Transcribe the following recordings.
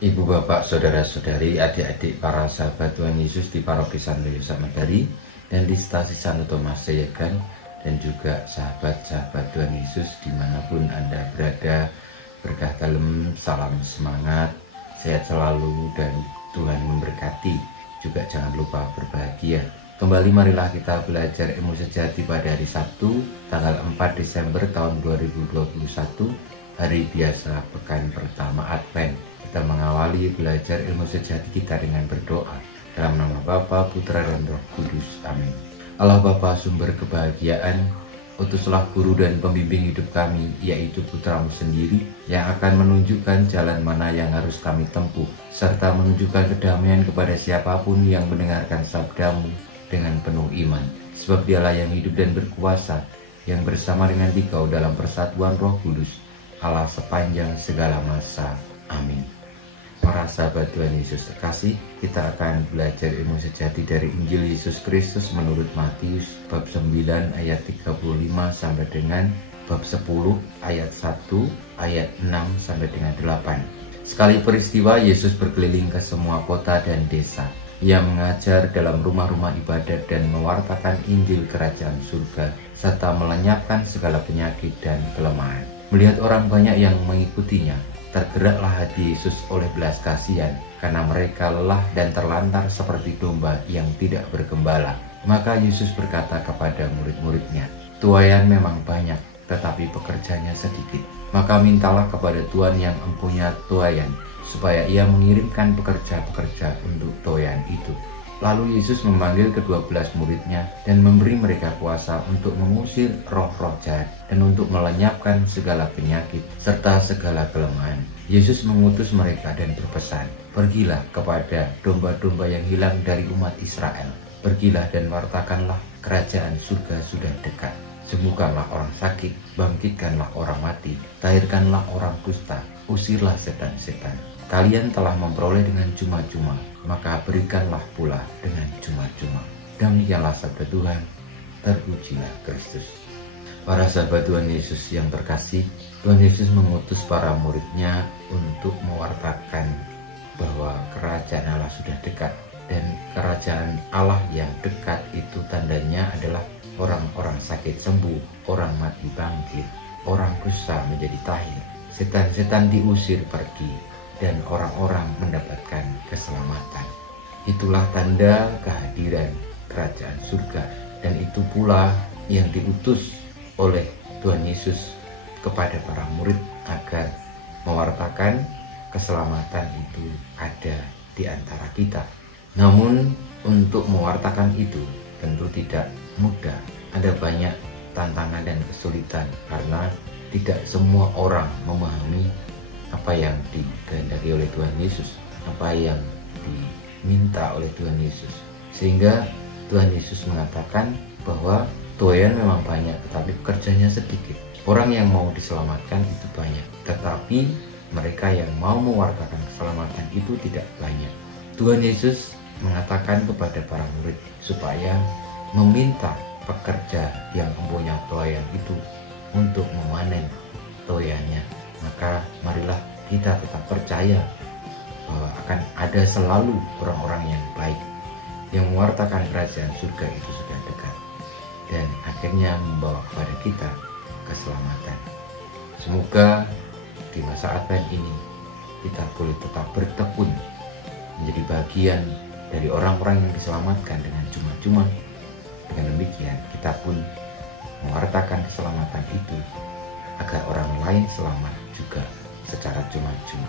Ibu, bapak, saudara-saudari, adik-adik para sahabat Tuhan Yesus di Paroki Santo Samadari dan di stasi Santo Thomas Jayagan, dan juga sahabat-sahabat Tuhan Yesus dimanapun Anda berada. Berkah dalam, salam semangat, sehat selalu dan Tuhan memberkati. Juga jangan lupa berbahagia. Kembali marilah kita belajar ilmu sejati pada hari Sabtu tanggal 4 Desember tahun 2021, hari biasa pekan pertama Advent. Kita mengawali belajar ilmu sejati kita dengan berdoa. Dalam nama Bapa, Putra, dan Roh Kudus. Amin. Allah Bapa, sumber kebahagiaan, utuslah guru dan pembimbing hidup kami, yaitu Putramu sendiri, yang akan menunjukkan jalan mana yang harus kami tempuh, serta menunjukkan kedamaian kepada siapapun yang mendengarkan sabdamu dengan penuh iman. Sebab Dialah yang hidup dan berkuasa, yang bersama dengan Dikau dalam persatuan Roh Kudus, Allah sepanjang segala masa. Amin. Para sahabat Tuhan Yesus terkasih, kita akan belajar ilmu sejati dari Injil Yesus Kristus menurut Matius bab 9 ayat 35 sampai dengan bab 10 ayat 1 ayat 6 sampai dengan 8. Sekali peristiwa Yesus berkeliling ke semua kota dan desa. Ia mengajar dalam rumah-rumah ibadat dan mewartakan Injil Kerajaan Surga, serta melenyapkan segala penyakit dan kelemahan. Melihat orang banyak yang mengikutinya, tergeraklah hati Yesus oleh belas kasihan, karena mereka lelah dan terlantar seperti domba yang tidak bergembala. Maka Yesus berkata kepada murid-muridnya, "Tuaian memang banyak, tetapi pekerjanya sedikit. Maka mintalah kepada Tuhan yang empunya tuaian, supaya ia mengirimkan pekerja-pekerja untuk tuaian itu." Lalu Yesus memanggil ke-12 muridnya dan memberi mereka kuasa untuk mengusir roh-roh jahat dan untuk melenyapkan segala penyakit serta segala kelemahan. Yesus mengutus mereka dan berpesan, "Pergilah kepada domba-domba yang hilang dari umat Israel. Pergilah dan wartakanlah kerajaan surga sudah dekat. Sembuhkanlah orang sakit, bangkitkanlah orang mati, tahirkanlah orang kusta, usirlah setan-setan. Kalian telah memperoleh dengan cuma-cuma, maka berikanlah pula dengan cuma-cuma." Demikianlah sabda Tuhan. Terpujilah Kristus. Para sahabat Tuhan Yesus yang terkasih, Tuhan Yesus mengutus para muridnya untuk mewartakan bahwa kerajaan Allah sudah dekat. Dan kerajaan Allah yang dekat itu tandanya adalah orang-orang sakit sembuh, orang mati bangkit, orang kusta menjadi tahir, setan-setan diusir pergi, dan orang-orang mendapatkan keselamatan. Itulah tanda kehadiran kerajaan surga, dan itu pula yang diutus oleh Tuhan Yesus kepada para murid agar mewartakan keselamatan itu ada di antara kita. Namun untuk mewartakan itu tentu tidak mudah. Ada banyak tantangan dan kesulitan karena tidak semua orang memahami apa yang dikehendaki oleh Tuhan Yesus, apa yang diminta oleh Tuhan Yesus. Sehingga Tuhan Yesus mengatakan bahwa tuaian memang banyak, tetapi pekerjanya sedikit. Orang yang mau diselamatkan itu banyak, tetapi mereka yang mau mewartakan keselamatan itu tidak banyak. Tuhan Yesus mengatakan kepada para murid supaya meminta pekerja yang mempunyai tuaian itu untuk memanen tuaiannya. Maka marilah kita tetap percaya bahwa akan ada selalu orang-orang yang baik yang mewartakan kerajaan surga itu sudah dekat dan akhirnya membawa kepada kita keselamatan. Semoga di masa Advent ini kita boleh tetap bertekun menjadi bagian dari orang-orang yang diselamatkan dengan cuma-cuma. Dengan demikian kita pun mewartakan keselamatan itu agar orang lain selamat juga secara cuma-cuma.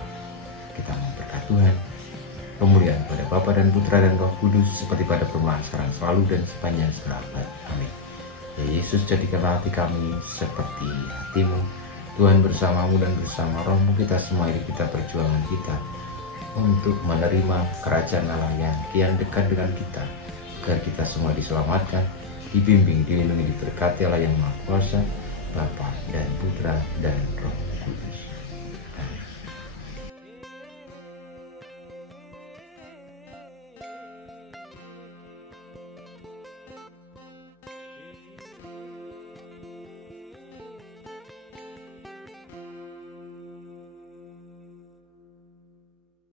Kita memberkati Tuhan. Kemuliaan pada Bapa dan Putra dan Roh Kudus seperti pada permulaan, sekarang, selalu, dan sepanjang segala abad. Amin. Ya Yesus, jadikanlah hati kami seperti hati-Mu. Tuhan, bersama-Mu dan bersama Roh-Mu kita semua iri kita perjuangan kita untuk menerima kerajaan Allah yang kian dekat dengan kita, agar kita semua diselamatkan, dibimbing, dilindungi, diberkati Allah yang Maha Kuasa, Bapa dan Putra dan Roh